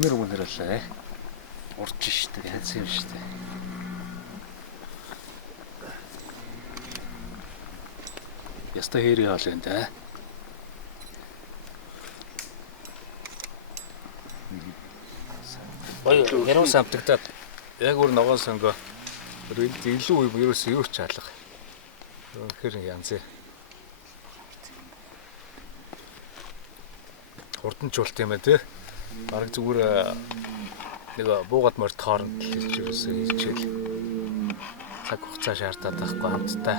Өнөр болоо. Урж штэ янз юм штэ. Яста хэри хаал энэ тэ. Ой, яруу самтагтаад яг өөр ногоон сонгоо илүү ерөөсөө юу ч алга. Үнэхээр янз. Хурданчулт юм аа тий. Бараг зүгээр нэг буугаад морд хооронд хэлж ерөөсөө хийчихэл цаг хугацаа шаардаад байхгүй хамтдаа.